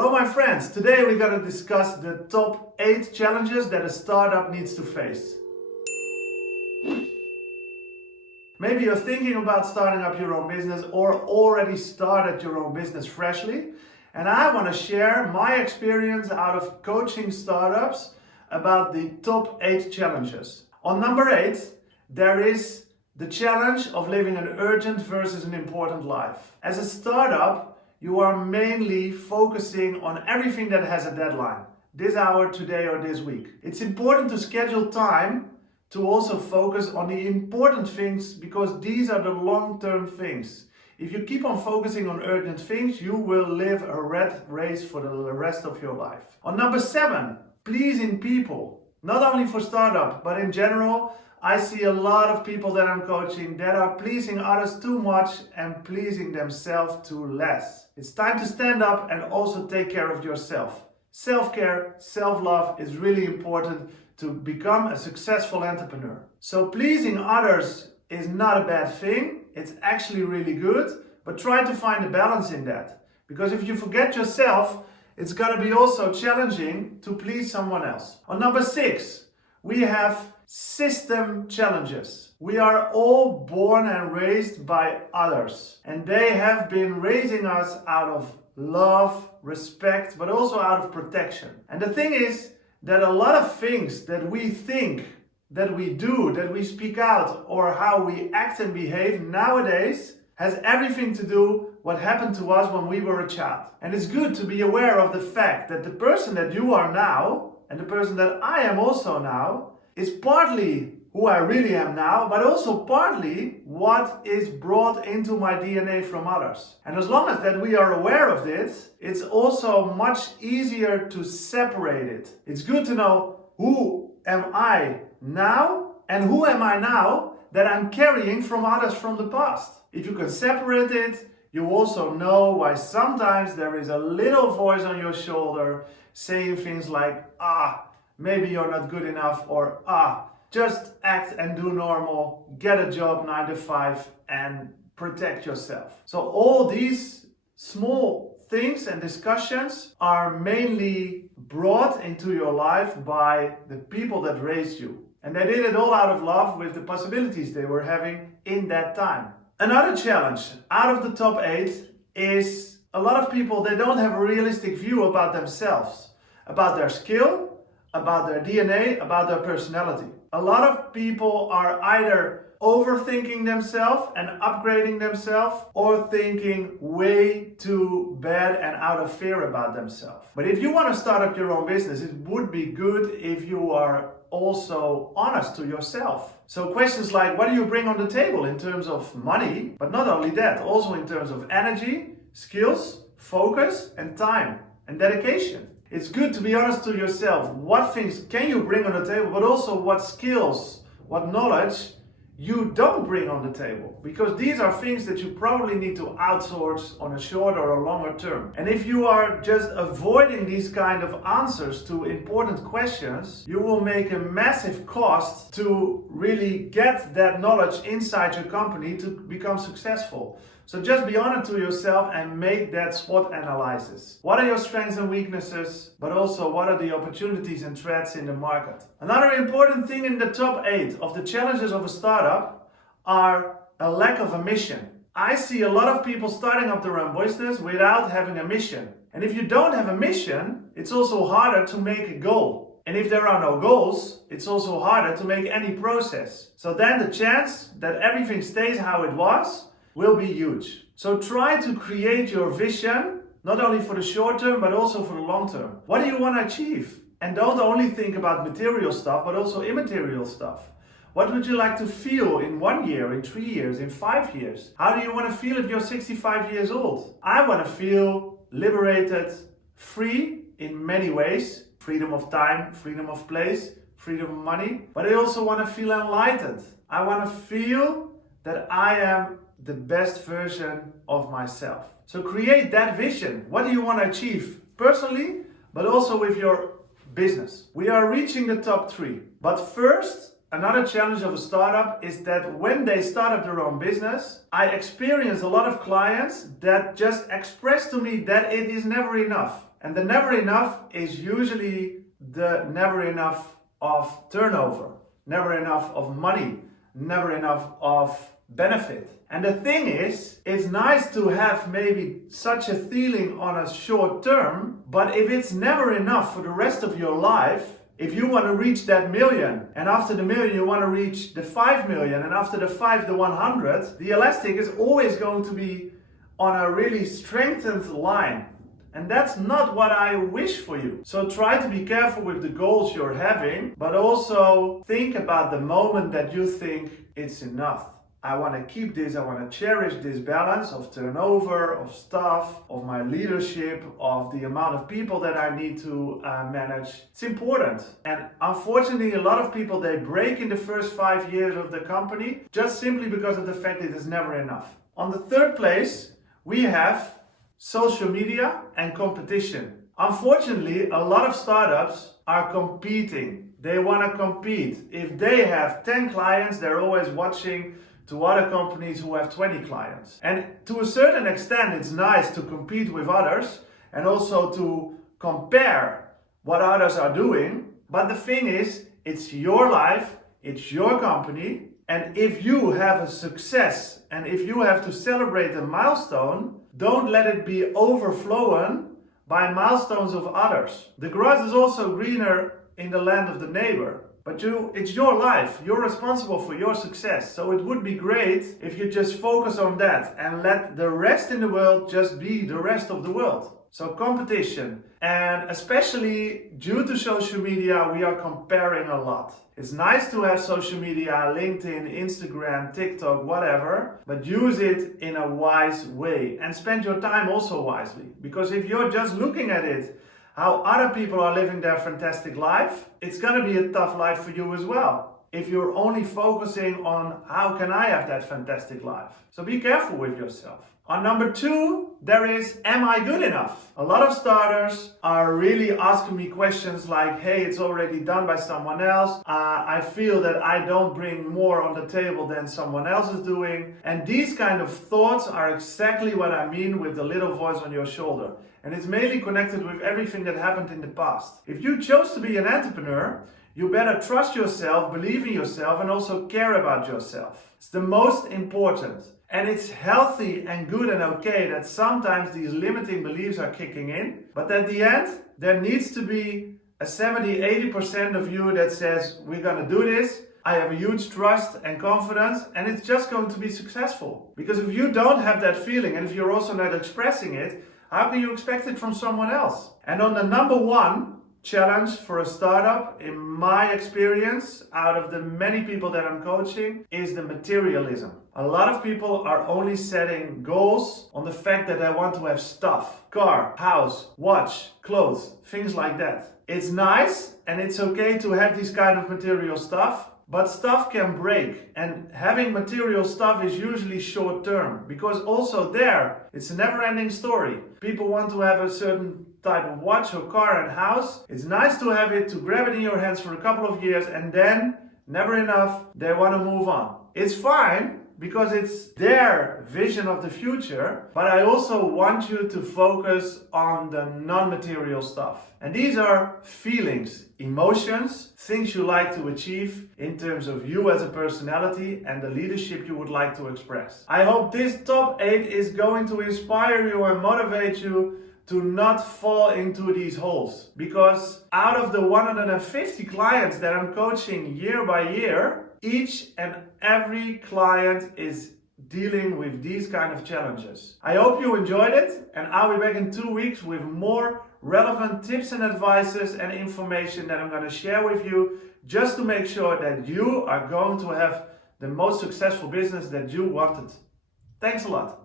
Hello my friends, today we're going to discuss the top 8 challenges that a startup needs to face. Maybe you're thinking about starting up your own business or already started your own business freshly, and I want to share my experience out of coaching startups about the top 8 challenges. On number 8, there is the challenge of living an urgent versus an important life. As a startup, you are mainly focusing on everything that has a deadline. This hour, today, or this week. It's important to schedule time to also focus on the important things, because these are the long-term things. If you keep on focusing on urgent things, you will live a rat race for the rest of your life. On number 7, pleasing people. Not only for startup, but in general, I see a lot of people that I'm coaching that are pleasing others too much and pleasing themselves too less. It's time to stand up and also take care of yourself. Self-care, self-love is really important to become a successful entrepreneur. So pleasing others is not a bad thing. It's actually really good, but try to find a balance in that. Because if you forget yourself, it's going to be also challenging to please someone else. On number 6, we have system challenges. We are all born and raised by others, and they have been raising us out of love, respect, but also out of protection. And the thing is that a lot of things that we think, that we do, that we speak out, or how we act and behave nowadays has everything to do what happened to us when we were a child. And it's good to be aware of the fact that the person that you are now and the person that I am also now is partly who I really am now, but also partly what is brought into my DNA from others. And as long as that we are aware of this, it's also much easier to separate it. It's good to know who am I now and who am I now that I'm carrying from others from the past. If you can separate it, you also know why sometimes there is a little voice on your shoulder saying things like, maybe you're not good enough, or just act and do normal, get a job 9 to 5 and protect yourself. So all these small things and discussions are mainly brought into your life by the people that raised you. And they did it all out of love with the possibilities they were having in that time. Another challenge out of the top 8 is a lot of people, they don't have a realistic view about themselves, about their skill, about their DNA, about their personality. A lot of people are either overthinking themselves and upgrading themselves, or thinking way too bad and out of fear about themselves. But if you want to start up your own business, it would be good if you are also honest to yourself. So questions like, what do you bring on the table in terms of money? But not only that, also in terms of energy, skills, focus, and time and dedication. It's good to be honest to yourself. What things can you bring on the table, but also what skills, what knowledge you don't bring on the table. Because these are things that you probably need to outsource on a short or a longer term. And if you are just avoiding these kind of answers to important questions, you will make a massive cost to really get that knowledge inside your company to become successful. So just be honest to yourself and make that SWOT analysis. What are your strengths and weaknesses, but also what are the opportunities and threats in the market? Another important thing in the top 8 of the challenges of a startup are a lack of a mission. I see a lot of people starting up their own business without having a mission. And if you don't have a mission, it's also harder to make a goal. And if there are no goals, it's also harder to make any process. So then the chance that everything stays how it was will be huge. So try to create your vision, not only for the short term, but also for the long term. What do you want to achieve? And don't only think about material stuff, but also immaterial stuff. What would you like to feel in 1 year, in 3 years, in 5 years? How do you want to feel if you're 65 years old? I want to feel liberated, free in many ways. Freedom of time, freedom of place, freedom of money. But I also want to feel enlightened. I want to feel that I am the best version of myself. So create that vision. What do you want to achieve personally, but also with your business? We are reaching the top 3. But first, another challenge of a startup is that when they start up their own business, I experience a lot of clients that just express to me that it is never enough. And the never enough is usually the never enough of turnover, never enough of money, never enough of benefit. And the thing is, it's nice to have maybe such a feeling on a short term, but if it's never enough for the rest of your life, if you want to reach that million, and after the million you want to reach the 5 million, and after the 5, the 100, the elastic is always going to be on a really strengthened line. And that's not what I wish for you. So try to be careful with the goals you're having, but also think about the moment that you think it's enough. I want to keep this, I want to cherish this balance of turnover, of staff, of my leadership, of the amount of people that I need to manage. It's important. And unfortunately, a lot of people, they break in the first 5 years of the company just simply because of the fact that it's never enough. On the third place, we have social media and competition. Unfortunately, a lot of startups are competing. They want to compete. If they have 10 clients, they're always watching to other companies who have 20 clients. And to a certain extent, it's nice to compete with others and also to compare what others are doing. But the thing is, it's your life, it's your company. And if you have a success and if you have to celebrate a milestone, don't let it be overflown by milestones of others. The grass is also greener in the land of the neighbor. But it's your life, you're responsible for your success. So it would be great if you just focus on that and let the rest in the world just be the rest of the world. So competition, and especially due to social media, we are comparing a lot. It's nice to have social media, LinkedIn, Instagram, TikTok, whatever, but use it in a wise way and spend your time also wisely. Because if you're just looking at it, how other people are living their fantastic life, it's gonna be a tough life for you as well. If you're only focusing on how can I have that fantastic life. So be careful with yourself. On number 2, there is, am I good enough? A lot of starters are really asking me questions like, hey, it's already done by someone else. I feel that I don't bring more on the table than someone else is doing. And these kind of thoughts are exactly what I mean with the little voice on your shoulder. And it's mainly connected with everything that happened in the past. If you chose to be an entrepreneur, you better trust yourself, believe in yourself, and also care about yourself. It's the most important. And it's healthy and good and okay that sometimes these limiting beliefs are kicking in. But at the end, there needs to be a 70-80% of you that says, we're gonna do this. I have a huge trust and confidence, and it's just going to be successful. Because if you don't have that feeling, and if you're also not expressing it, how can you expect it from someone else? And on the number 1 challenge for a startup, in my experience, out of the many people that I'm coaching, is the materialism. A lot of people are only setting goals on the fact that they want to have stuff, car, house, watch, clothes, things like that. It's nice and it's okay to have these kind of material stuff, but stuff can break, and having material stuff is usually short term, because also there, it's a never-ending story. People want to have a certain type of watch or car and house. It's nice to have it, to grab it in your hands for a couple of years, and then, never enough, they want to move on. It's fine, because it's their vision of the future, but I also want you to focus on the non-material stuff. And these are feelings, emotions, things you like to achieve in terms of you as a personality and the leadership you would like to express. I hope this top 8 is going to inspire you and motivate you to not fall into these holes. Because out of the 150 clients that I'm coaching year by year, each and every client is dealing with these kind of challenges. I hope you enjoyed it, and I'll be back in 2 weeks with more relevant tips and advices and information that I'm going to share with you, just to make sure that you are going to have the most successful business that you wanted. Thanks a lot.